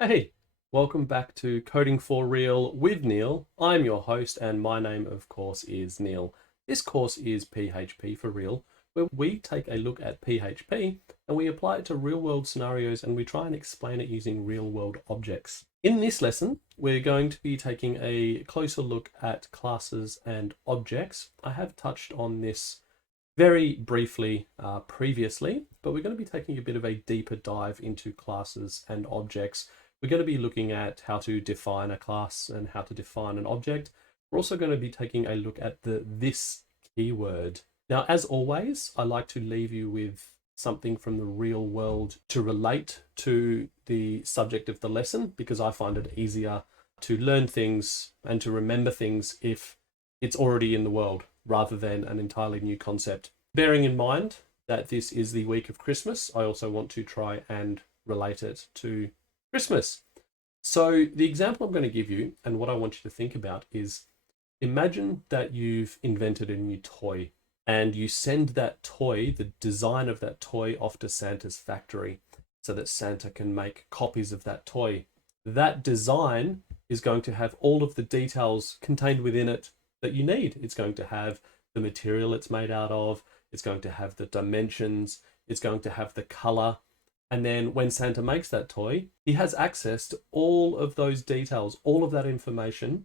Hey, welcome back to Coding for Real with Neil. I'm your host, and my name, of course, is Neil. This course is PHP for Real, where we take a look at PHP and we apply it to real world scenarios and we try and explain it using real world objects. In this lesson, we're going to be taking a closer look at classes and objects. I have touched on this very briefly previously, but we're going to be taking a bit of a deeper dive into classes and objects. We're going to be looking at how to define a class and how to define an object. We're also going to be taking a look at the this keyword. Now, as always, I like to leave you with something from the real world to relate to the subject of the lesson, because I find it easier to learn things and to remember things if it's already in the world rather than an entirely new concept. Bearing in mind that this is the week of Christmas, I also want to try and relate it to Christmas. So the example I'm going to give you and what I want you to think about is, imagine that you've invented a new toy and you send that toy, the design of that toy, off to Santa's factory so that Santa can make copies of that toy. That design is going to have all of the details contained within it that you need. It's going to have the material it's made out of, it's going to have the dimensions, it's going to have the color. And then when Santa makes that toy, he has access to all of those details, all of that information,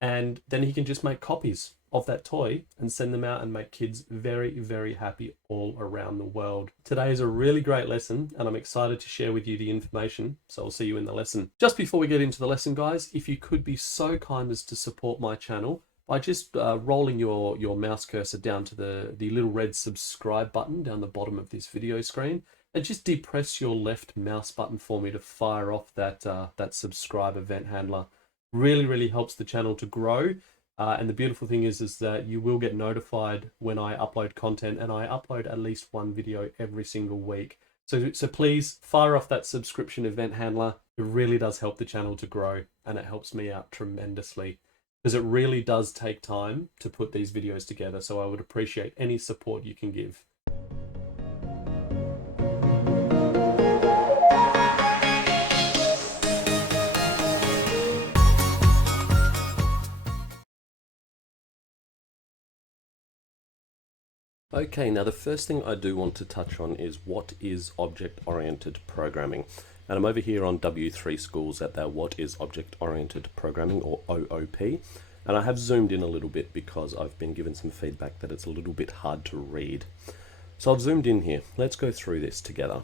and then he can just make copies of that toy and send them out and make kids very, very happy all around the world. Today is a really great lesson and I'm excited to share with you the information, so I'll see you in the lesson. Just before we get into the lesson, guys, if you could be so kind as to support my channel by just rolling your mouse cursor down to the little red subscribe button down the bottom of this video screen, and just depress your left mouse button for me to fire off that subscribe event handler. Really helps the channel to grow. And the beautiful thing is that you will get notified when I upload content, and I upload at least one video every single week. So please fire off that subscription event handler. It really does help the channel to grow, and it helps me out tremendously, because it really does take time to put these videos together. So I would appreciate any support you can give. Okay, now the first thing I do want to touch on is what is object-oriented programming. And I'm over here on W3 Schools at their What is Object-Oriented Programming, or OOP. And I have zoomed in a little bit because I've been given some feedback that it's a little bit hard to read. So I've zoomed in here. Let's go through this together.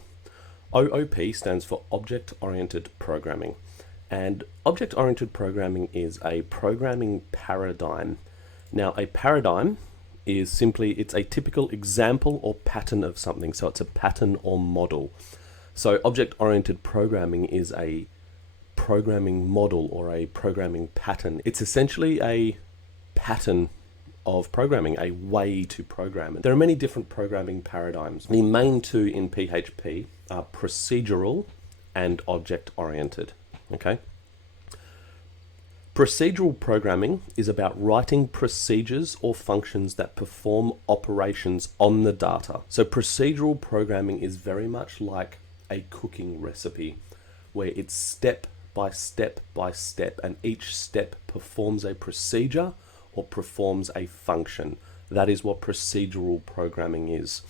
OOP stands for Object-Oriented Programming. And object-oriented programming is a programming paradigm. Now, a paradigm is simply, it's a typical example or pattern of something. So it's a pattern or model. So object-oriented programming is a programming model or a programming pattern. It's essentially a pattern of programming, a way to program. There are many different programming paradigms. The main two in PHP are procedural and object-oriented. Okay. Procedural programming is about writing procedures or functions that perform operations on the data. So procedural programming is very much like a cooking recipe, where it's step by step by step, and each step performs a procedure or performs a function. That is what procedural programming is.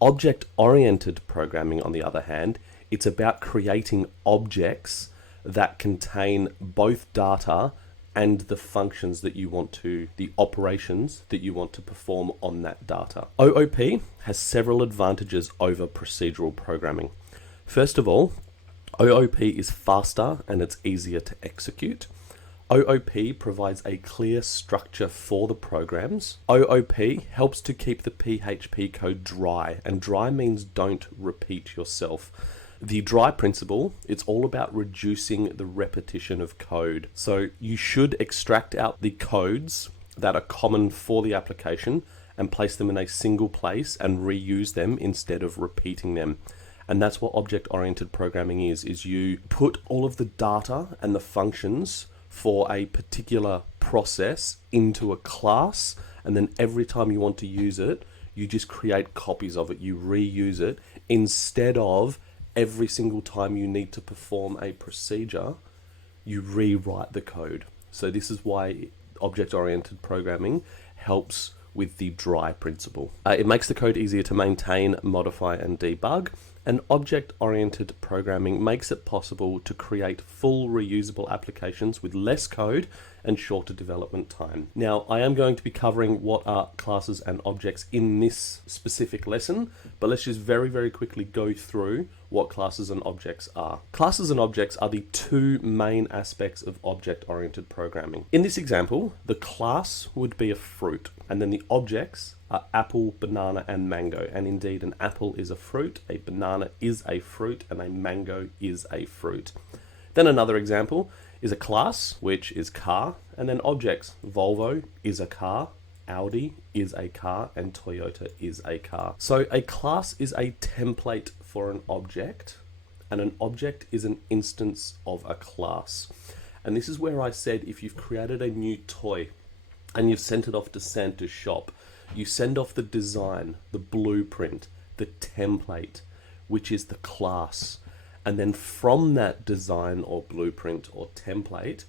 Object-oriented programming, on the other hand, it's about creating objects that contain both data and the functions that you want to, the operations that you want to perform on that data. OOP has several advantages over procedural programming. First of all, OOP is faster and it's easier to execute. OOP provides a clear structure for the programs. OOP helps to keep the PHP code dry, and dry means don't repeat yourself. The dry principle, it's all about reducing the repetition of code. So you should extract out the codes that are common for the application and place them in a single place and reuse them instead of repeating them. And that's what object-oriented programming is you put all of the data and the functions for a particular process into a class, and then every time you want to use it, you just create copies of it, you reuse it, instead of every single time you need to perform a procedure, you rewrite the code. So this is why object-oriented programming helps with the dry principle. It makes the code easier to maintain, modify, and debug. And object-oriented programming makes it possible to create full reusable applications with less code and shorter development time. Now, I am going to be covering what are classes and objects in this specific lesson, but let's just very, very quickly go through what classes and objects are. Classes and objects are the two main aspects of object-oriented programming. In this example, the class would be a fruit, and then the objects are apple, banana, and mango. And indeed, an apple is a fruit, a banana is a fruit, and a mango is a fruit. Then another example is a class, which is car, and then objects. Volvo is a car, Audi is a car, and Toyota is a car. So a class is a template for an object, and an object is an instance of a class. And this is where I said if you've created a new toy and you've sent it off to Santa's shop, you send off the design, the blueprint, the template, which is the class. And then from that design or blueprint or template,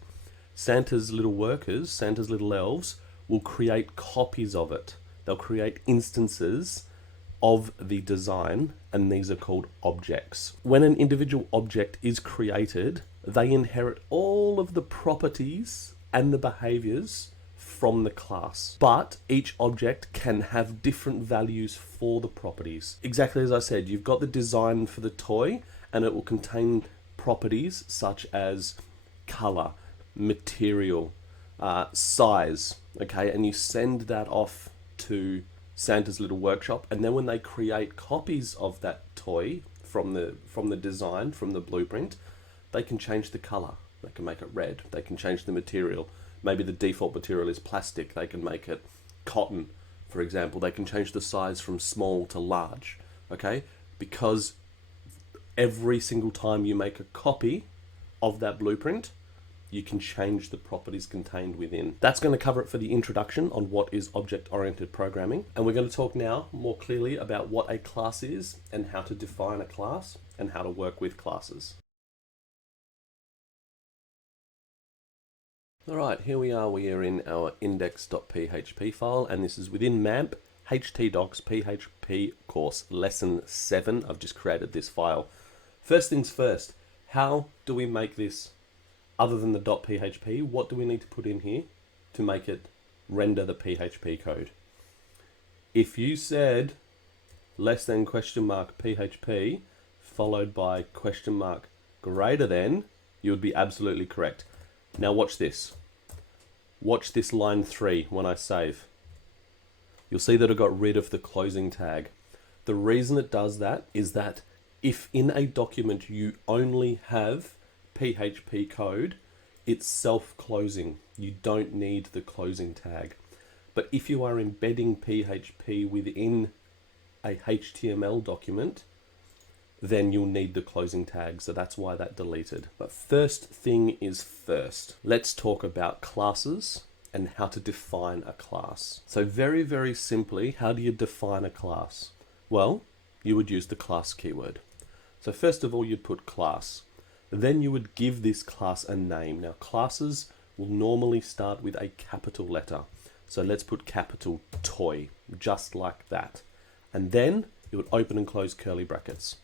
Santa's little workers, Santa's little elves, will create copies of it. They'll create instances of the design, and these are called objects. When an individual object is created, they inherit all of the properties and the behaviors from the class, but each object can have different values for the properties. Exactly as I said, you've got the design for the toy, and it will contain properties such as color, material, size, okay? And you send that off to Santa's little workshop, and then when they create copies of that toy from the design, from the blueprint, they can change the color. They can make it red. They can change the material. Maybe the default material is plastic. They can make it cotton, for example. They can change the size from small to large, okay? Because every single time you make a copy of that blueprint, you can change the properties contained within. That's going to cover it for the introduction on what is object-oriented programming. And we're going to talk now more clearly about what a class is and how to define a class and how to work with classes. All right, here we are. We are in our index.php file, and this is within MAMP, htdocs, PHP course lesson 7. I've just created this file. First things first, how do we make this, other than the .php, what do we need to put in here to make it render the PHP code? If you said less than question mark PHP followed by question mark greater than, you would be absolutely correct. Now watch this. Watch this line 3 when I save. You'll see that I got rid of the closing tag. The reason it does that is that if in a document you only have PHP code, it's self-closing. You don't need the closing tag. But if you are embedding PHP within a HTML document, then you'll need the closing tag. So that's why that deleted. But first thing is first. Let's talk about classes and how to define a class. So very, very simply, how do you define a class? Well, you would use the class keyword. So first of all, you'd put class. Then you would give this class a name. Now classes will normally start with a capital letter. So let's put capital toy, just like that. And then you would open and close curly brackets.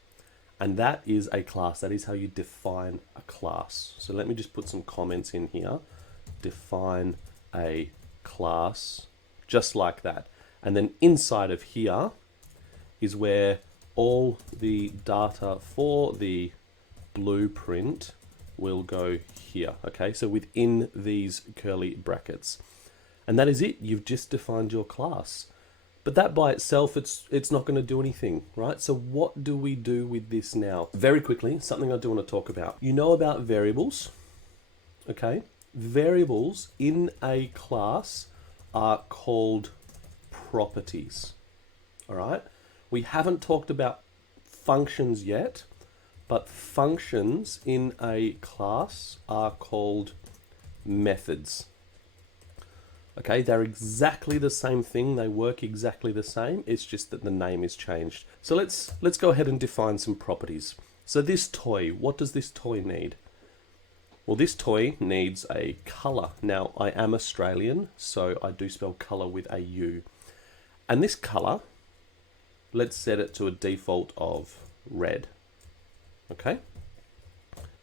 And that is a class. That is how you define a class. So let me just put some comments in here. Define a class, just like that. And then inside of here is where all the data for the blueprint will go here. Okay, so within these curly brackets. And that is it. You've just defined your class. But that by itself, it's not going to do anything, right? So what do we do with this now? Very quickly, something I do want to talk about. You know about variables, okay? Variables in a class are called properties, all right? We haven't talked about functions yet, but functions in a class are called methods. Okay, they're exactly the same thing. They work exactly the same. It's just that the name is changed. So let's go ahead and define some properties. So this toy, what does this toy need? Well, this toy needs a color. Now, I am Australian, so I do spell color with a U. And this color, let's set it to a default of red. Okay?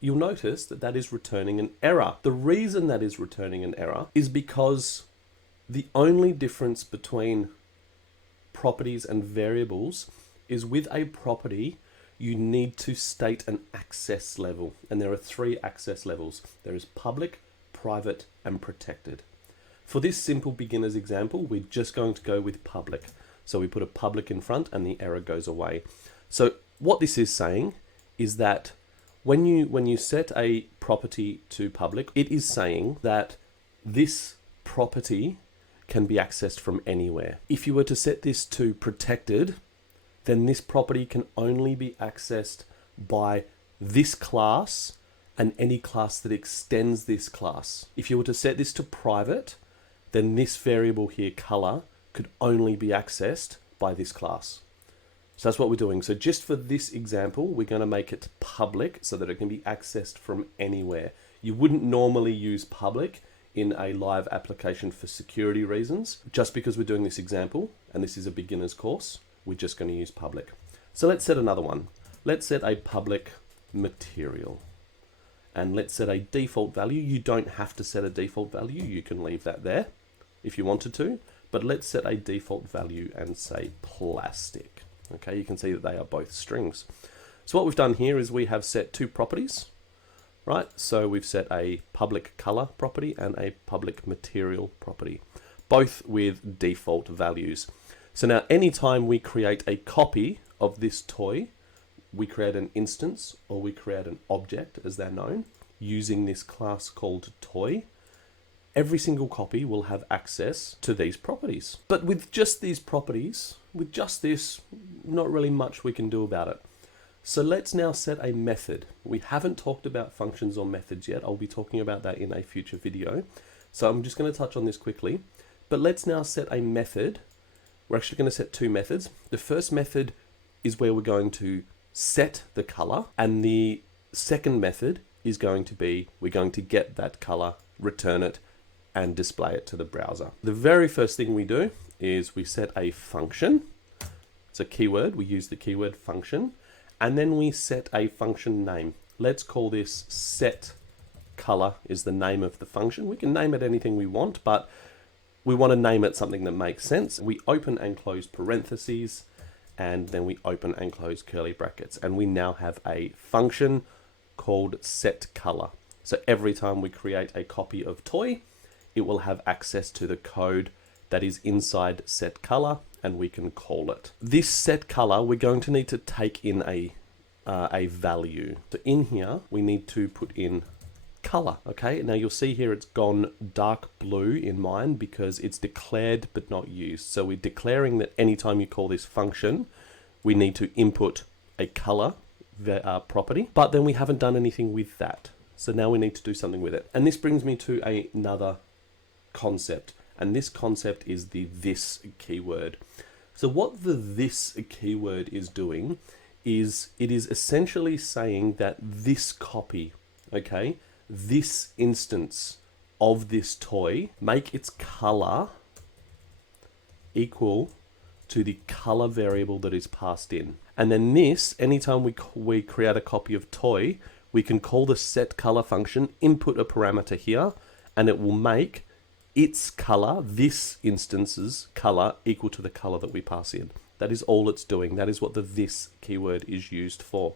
You'll notice that that is returning an error. The reason that is returning an error is because the only difference between properties and variables is with a property, you need to state an access level. And there are 3 access levels. There is public, private, and protected. For this simple beginner's example, we're just going to go with public. So we put a public in front and the error goes away. So what this is saying is that when you set a property to public, it is saying that this property can be accessed from anywhere. If you were to set this to protected, then this property can only be accessed by this class and any class that extends this class. If you were to set this to private, then this variable here, color, could only be accessed by this class. So that's what we're doing. So just for this example, we're going to make it public so that it can be accessed from anywhere. You wouldn't normally use public in a live application for security reasons. Just because we're doing this example, and this is a beginner's course, we're just going to use public. So let's set another one. Let's set a public material. And let's set a default value. You don't have to set a default value. You can leave that there if you wanted to. But let's set a default value and say plastic. Okay, you can see that they are both strings. So what we've done here is we have set 2 properties, right? So we've set a public color property and a public material property, both with default values. So now anytime we create a copy of this toy, we create an instance or we create an object, as they're known, using this class called toy. Every single copy will have access to these properties. But with just these properties, with just this, not really much we can do about it. So let's now set a method. We haven't talked about functions or methods yet. I'll be talking about that in a future video. So I'm just going to touch on this quickly. But let's now set a method. We're actually going to set 2 methods. The first method is where we're going to set the color, and the second method is going to be, we're going to get that color, return it, and display it to the browser. The very first thing we do is we set a function. It's a keyword. We use the keyword function, and then we set a function name. Let's call this set color is the name of the function. We can name it anything we want, but we want to name it something that makes sense. We open and close parentheses, and then we open and close curly brackets, and we now have a function called set color. So every time we create a copy of toy, it will have access to the code that is inside set color, and we can call it. This set color, we're going to need to take in a value. So in here, we need to put in color. Okay, now you'll see here it's gone dark blue in mine because it's declared but not used. So we're declaring that anytime you call this function, we need to input a color property, but then we haven't done anything with that. So now we need to do something with it. And this brings me to another concept, and this concept is the this keyword. So what the this keyword is doing is it is essentially saying that this copy, okay, this instance of this toy, make its color equal to the color variable that is passed in. And then this, anytime we create a copy of toy, we can call the set color function, input a parameter here, and it will make its color, this instance's color, equal to the color that we pass in. That is all it's doing. That is what the this keyword is used for.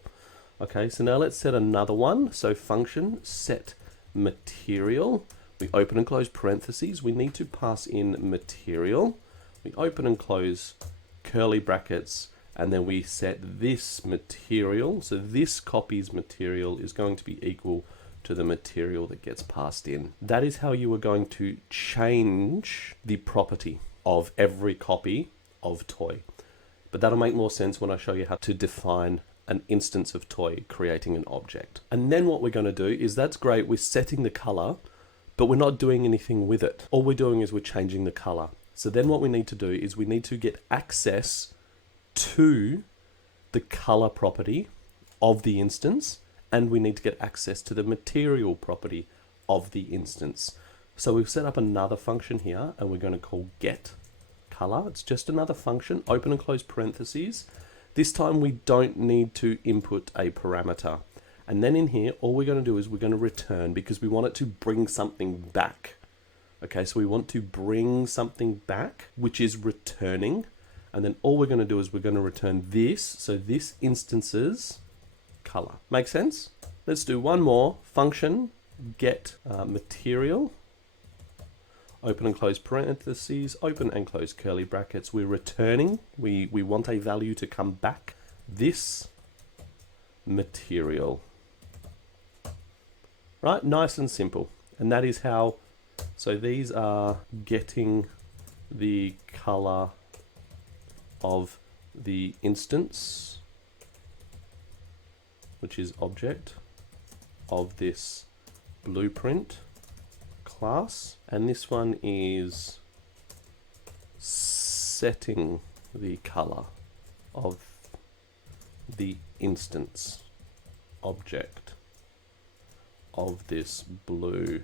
Okay, so now let's set another one. So function set material. We open and close parentheses. We need to pass in material. We open and close curly brackets, and then we set this material. So this copy's material is going to be equal to the material that gets passed in. That is how you are going to change the property of every copy of toy. But that'll make more sense when I show you how to define an instance of toy, creating an object. And then what we're going to do is, that's great, we're setting the color, but we're not doing anything with it. All we're doing is we're changing the color. So then what we need to do is we need to get access to the color property of the instance, and we need to get access to the material property of the instance. So we've set up another function here, and we're going to call get color. It's just another function, open and close parentheses. This time we don't need to input a parameter. And then in here, all we're going to do is we're going to return, because we want it to bring something back. Okay, so we want to bring something back, which is returning. And then all we're going to do is we're going to return this. So this instance's color. Make sense? Let's do one more function, get material. Open and close parentheses, open and close curly brackets. We're returning. We want a value to come back. This material. Right, nice and simple. And that is how, so these are getting the color of the instance, which is object of this blueprint class, and this one is setting the color of the instance object of this blueprint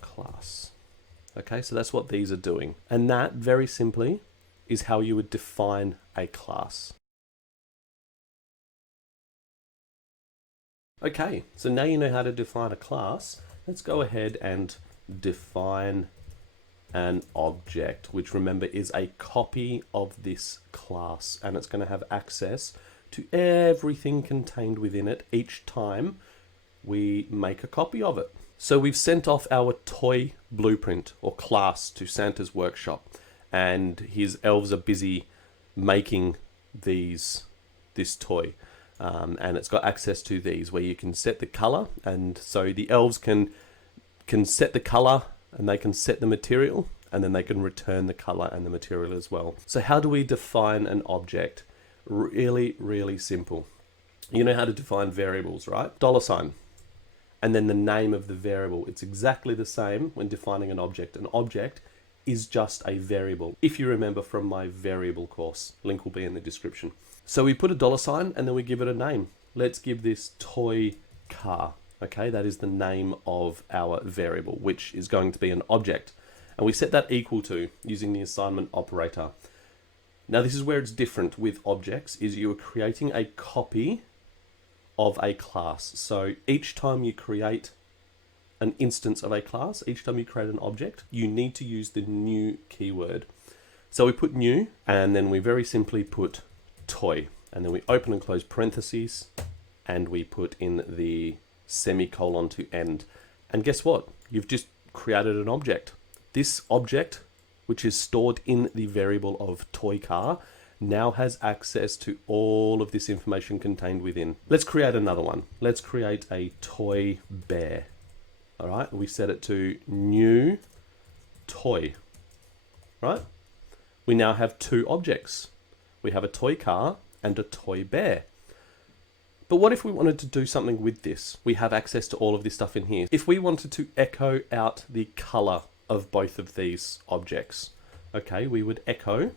class. Okay, so that's what these are doing, and that very simply is how you would define a class. Okay, so now you know how to define a class. Let's go ahead and define an object, which remember is a copy of this class, and it's going to have access to everything contained within it each time we make a copy of it. So we've sent off our toy blueprint or class to Santa's workshop, and his elves are busy making this toy. And it's got access to these where you can set the color, and so the elves can set the color, and they can set the material, and then they can return the color and the material as well. So how do we define an object? Really, really simple. You know how to define variables, right? $, and then the name of the variable. It's exactly the same when defining an object. An object is just a variable, if you remember from my variable course. Link will be in the description. So we put a $, and then we give it a name. Let's give this toy car. Okay, that is the name of our variable, which is going to be an object. And we set that equal to using the assignment operator. Now this is where it's different with objects, is you are creating a copy of a class. So each time you create an instance of a class, each time you create an object, you need to use the new keyword. So we put new, and then we very simply put toy, and then we open and close parentheses, and we put in the semicolon to end. And guess what? You've just created an object. This object, which is stored in the variable of toy car, now has access to all of this information contained within. Let's create another one. Let's create a toy bear. All right, we set it to new toy. Right? We now have two objects. We have a toy car and a toy bear. But what if we wanted to do something with this? We have access to all of this stuff in here. If we wanted to echo out the color of both of these objects, okay, we would echo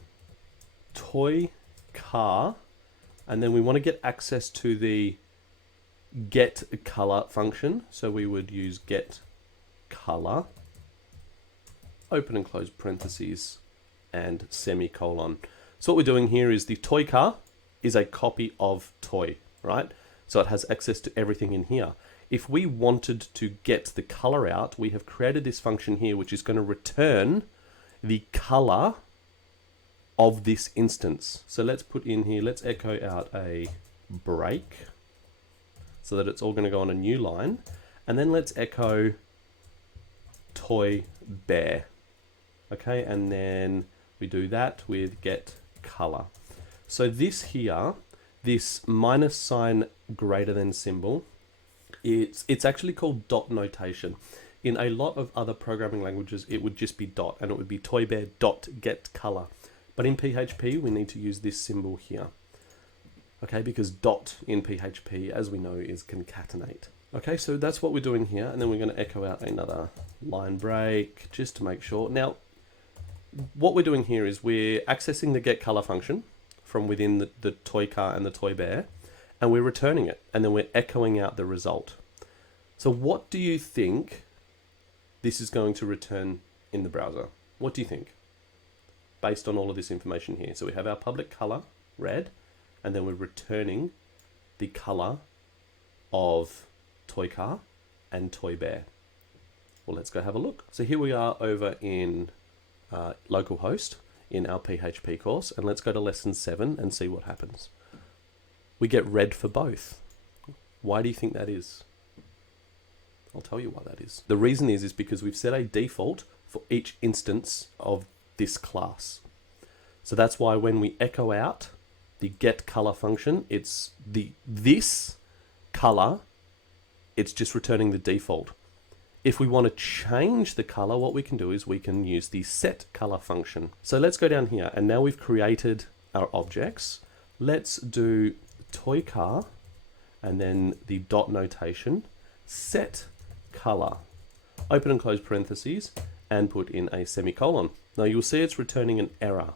toy car, and then we want to get access to the get color function. So we would use get color, open and close parentheses, and semicolon. So what we're doing here is the toy car is a copy of toy, right? So it has access to everything in here. If we wanted to get the color out, we have created this function here, which is going to return the color of this instance. So let's put in here, let's echo out a break so that it's all going to go on a new line. And then let's echo toy bear. Okay, and then we do that with get color. So this here, this minus sign greater than symbol, it's actually called dot notation. In a lot of other programming languages, it would just be dot, and it would be toy bear dot get color. But in PHP, we need to use this symbol here. Okay, because dot in PHP, as we know, is concatenate. Okay, so that's what we're doing here, and then we're going to echo out another line break just to make sure. Now, what we're doing here is we're accessing the get color function from within the toy car and the toy bear, and we're returning it, and then we're echoing out the result. So what do you think this is going to return in the browser? What do you think? Based on all of this information here. So we have our public color, red, and then we're returning the color of toy car and toy bear. Well, let's go have a look. So here we are over in localhost in our PHP course, and let's go to lesson 7 and see what happens. We get red for both. Why do you think that is? I'll tell you why that is. The reason is because we've set a default for each instance of this class. So that's why when we echo out the get color function, it's this color, it's just returning the default. If we want to change the color, what we can do is we can use the set color function. So let's go down here, and now we've created our objects. Let's do toy car and then the dot notation, set color, open and close parentheses, and put in a semicolon. Now you'll see it's returning an error.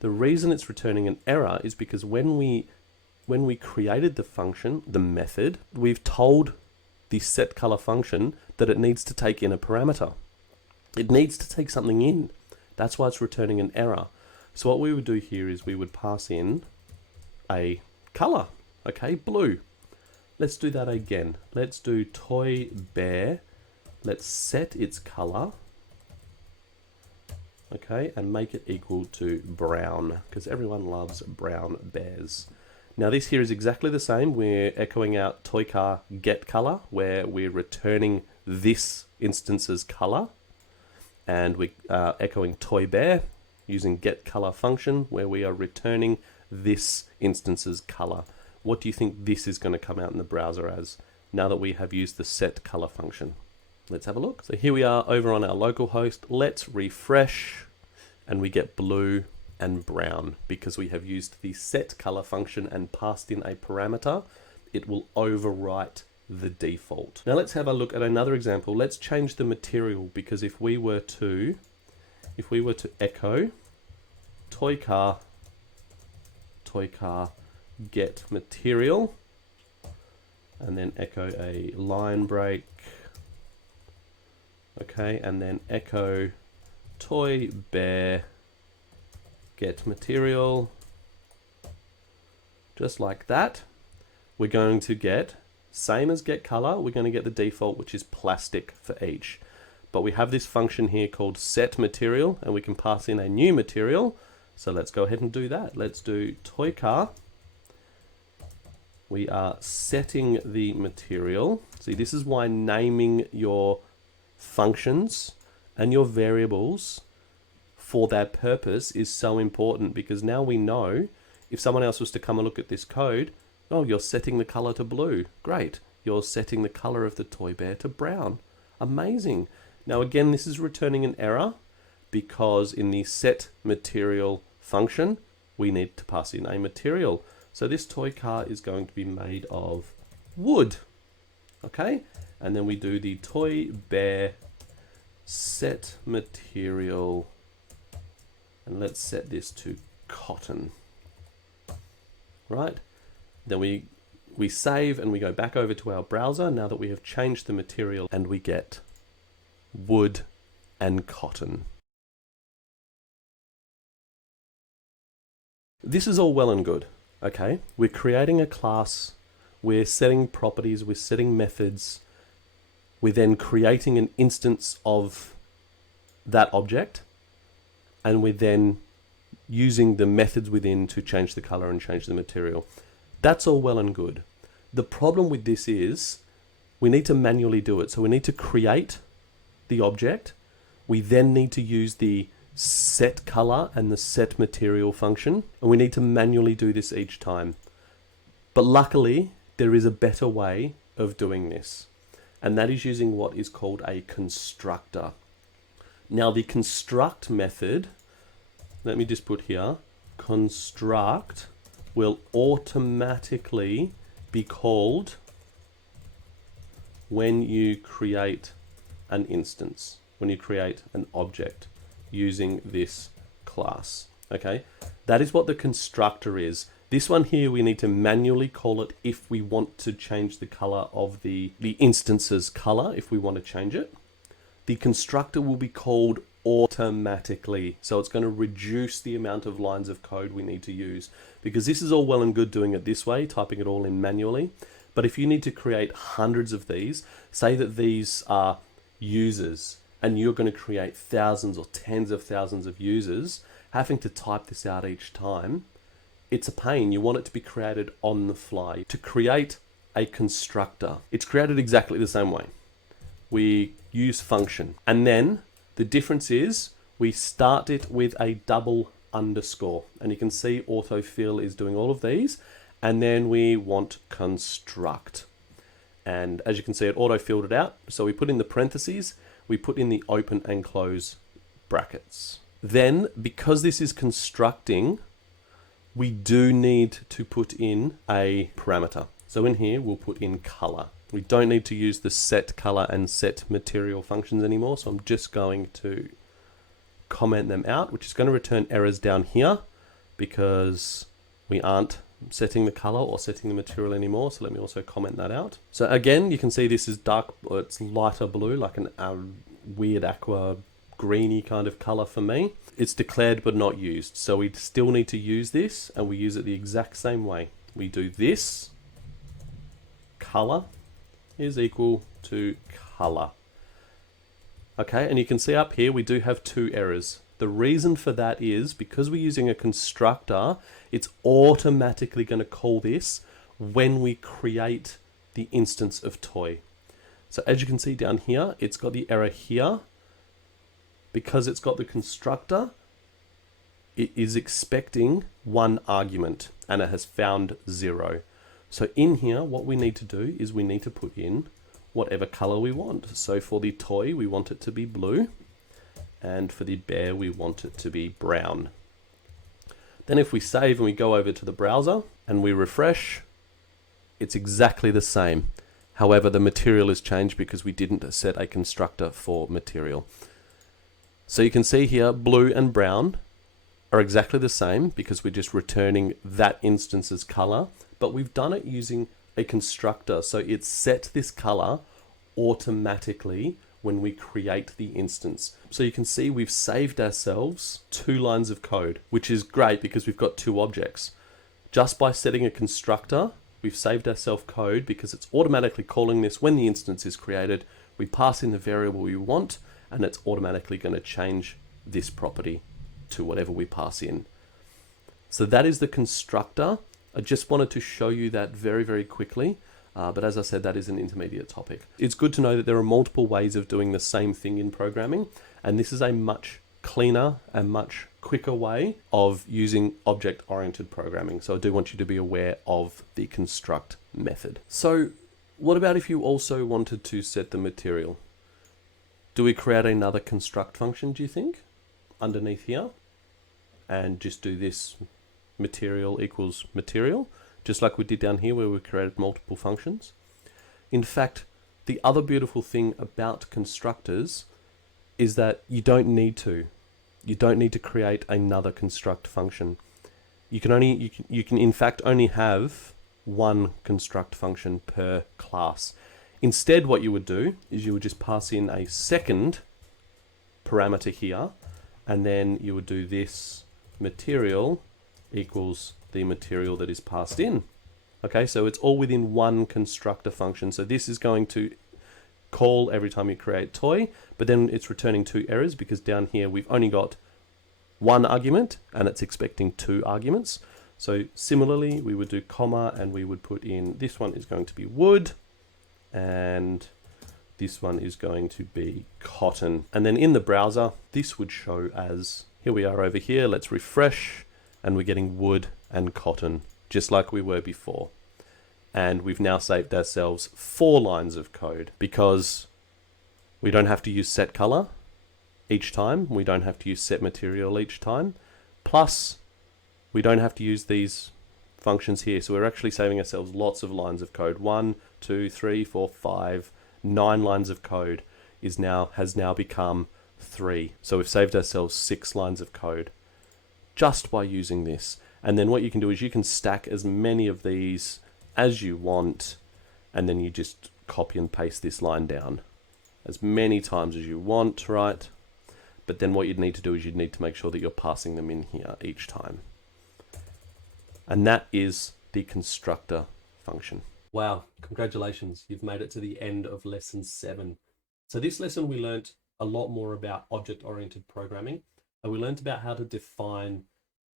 The reason it's returning an error is because when we created the function, the method, we've told the set color function that it needs to take in a parameter. It needs to take something in. That's why it's returning an error. So what we would do here is we would pass in a color, okay, blue. Let's do that again. Let's do toy bear. Let's set its color, okay, and make it equal to brown, because everyone loves brown bears. Now this here is exactly the same. We're echoing out toy car get color, where we're returning this instance's color, and we are echoing toy bear using get color function, where we are returning this instance's color. What do you think this is going to come out in the browser as now that we have used the set color function? Let's have a look. So here we are over on our local host. Let's refresh, and we get blue and brown because we have used the set color function and passed in a parameter. It will overwrite the default. Now let's have a look at another example. Let's change the material, because if we were to echo toy car get material, and then echo a line break, okay, and then echo toy bear get material, just like that, we're going to get, same as get color, we're going to get the default, which is plastic for each. But we have this function here called set material, and we can pass in a new material. So let's go ahead and do that. Let's do toy car. We are setting the material. See, this is why naming your functions and your variables for that purpose is so important, because now we know if someone else was to come and look at this code, oh, you're setting the color to blue. Great. You're setting the color of the toy bear to brown. Amazing. Now again, this is returning an error because in the set material function, we need to pass in a material. So this toy car is going to be made of wood. Okay. And then we do the toy bear set material, and let's set this to cotton. Right. Then we save and we go back over to our browser now that we have changed the material, and we get wood and cotton. This is all well and good. Okay, we're creating a class, we're setting properties, we're setting methods, we're then creating an instance of that object, and we're then using the methods within to change the color and change the material. That's all well and good. The problem with this is we need to manually do it. So we need to create the object. We then need to use the set color and the set material function, and we need to manually do this each time. But luckily, there is a better way of doing this, and that is using what is called a constructor. Now the construct method, let me just put here, construct will automatically be called when you create an instance, when you create an object using this class. Okay, that is what the constructor is. This one here, we need to manually call it if we want to change the color of the instance's color, if we want to change it. The constructor will be called automatically. So it's going to reduce the amount of lines of code we need to use, because this is all well and good doing it this way, typing it all in manually. But if you need to create hundreds of these, say that these are users and you're going to create thousands or tens of thousands of users, having to type this out each time, it's a pain. You want it to be created on the fly. To create a constructor, it's created exactly the same way. We use function, and then the difference is we start it with a double underscore, and you can see autofill is doing all of these, and then we want construct, and as you can see, it auto-filled it out. So we put in the parentheses, we put in the open and close brackets. Then, because this is constructing, we do need to put in a parameter. So in here, we'll put in color. We don't need to use the set color and set material functions anymore. So I'm just going to comment them out, which is going to return errors down here because we aren't setting the color or setting the material anymore. So let me also comment that out. So again, you can see this is dark, or it's lighter blue, like a weird aqua greeny kind of color for me. It's declared but not used. So we still need to use this, and we use it the exact same way. We do this, color is equal to color. Okay, and you can see up here we do have 2 errors. The reason for that is because we're using a constructor, it's automatically going to call this when we create the instance of toy. So as you can see down here, it's got the error here. Because it's got the constructor, it is expecting 1 argument, and it has found 0. So in here, what we need to do is we need to put in whatever color we want. So for the toy, we want it to be blue, and for the bear, we want it to be brown. Then if we save and we go over to the browser and we refresh, it's exactly the same. However, the material has changed because we didn't set a constructor for material. So you can see here, blue and brown are exactly the same because we're just returning that instance's color, but we've done it using a constructor. So it's set this color automatically when we create the instance. So you can see we've saved ourselves 2 lines of code, which is great because we've got 2 objects. Just by setting a constructor, we've saved ourselves code because it's automatically calling this when the instance is created. We pass in the variable we want, and it's automatically going to change this property to whatever we pass in. So that is the constructor. I just wanted to show you that very, very quickly. But as I said, that is an intermediate topic. It's good to know that there are multiple ways of doing the same thing in programming, and this is a much cleaner and much quicker way of using object-oriented programming. So I do want you to be aware of the construct method. So what about if you also wanted to set the material? Do we create another construct function, do you think, underneath here, and just do this material equals material, just like we did down here where we created multiple functions? In fact, the other beautiful thing about constructors is that you don't need to. You don't need to create another construct function. You can in fact only have one construct function per class. Instead, what you would do is you would just pass in a second parameter here, and then you would do this material equals the material that is passed in. Okay, so it's all within one constructor function. So this is going to call every time you create toy, but then it's returning 2 errors because down here we've only got 1 argument and it's expecting 2 arguments. So similarly, we would do comma and we would put in, this one is going to be wood and this one is going to be cotton. And then in the browser, this would show as, here we are over here, let's refresh, and we're getting wood and cotton, just like we were before. And we've now saved ourselves 4 lines of code because we don't have to use set color each time. We don't have to use set material each time. Plus, we don't have to use these functions here. So we're actually saving ourselves lots of lines of code. 1, 2, 3, 4, 5, 9 lines of code has now become 3. So we've saved ourselves 6 lines of code. just by using this. And then what you can do is you can stack as many of these as you want, and then you just copy and paste this line down as many times as you want, right? But then what you'd need to do is you'd need to make sure that you're passing them in here each time. And that is the constructor function. Wow, congratulations. You've made it to the end of lesson 7. So this lesson we learned a lot more about object-oriented programming, and we learned about how to define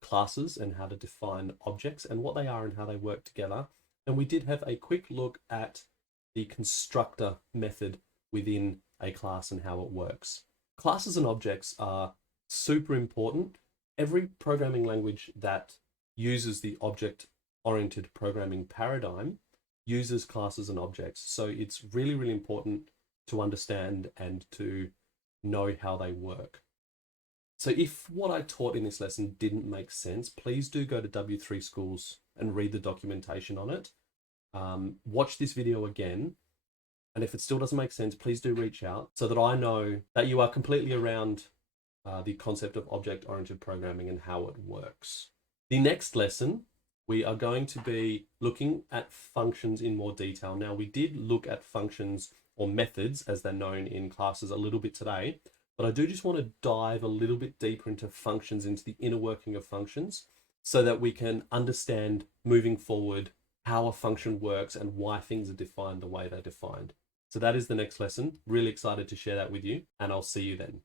classes and how to define objects and what they are and how they work together. And we did have a quick look at the constructor method within a class and how it works. Classes and objects are super important. Every programming language that uses the object-oriented programming paradigm uses classes and objects. So it's really, really important to understand and to know how they work. So if what I taught in this lesson didn't make sense, please do go to W3 Schools and read the documentation on it. Watch this video again. And if it still doesn't make sense, please do reach out so that I know that you are completely around the concept of object-oriented programming and how it works. The next lesson, we are going to be looking at functions in more detail. Now, we did look at functions or methods as they're known in classes a little bit today, but I do just want to dive a little bit deeper into functions, into the inner working of functions, so that we can understand moving forward how a function works and why things are defined the way they're defined. So that is the next lesson. Really excited to share that with you, and I'll see you then.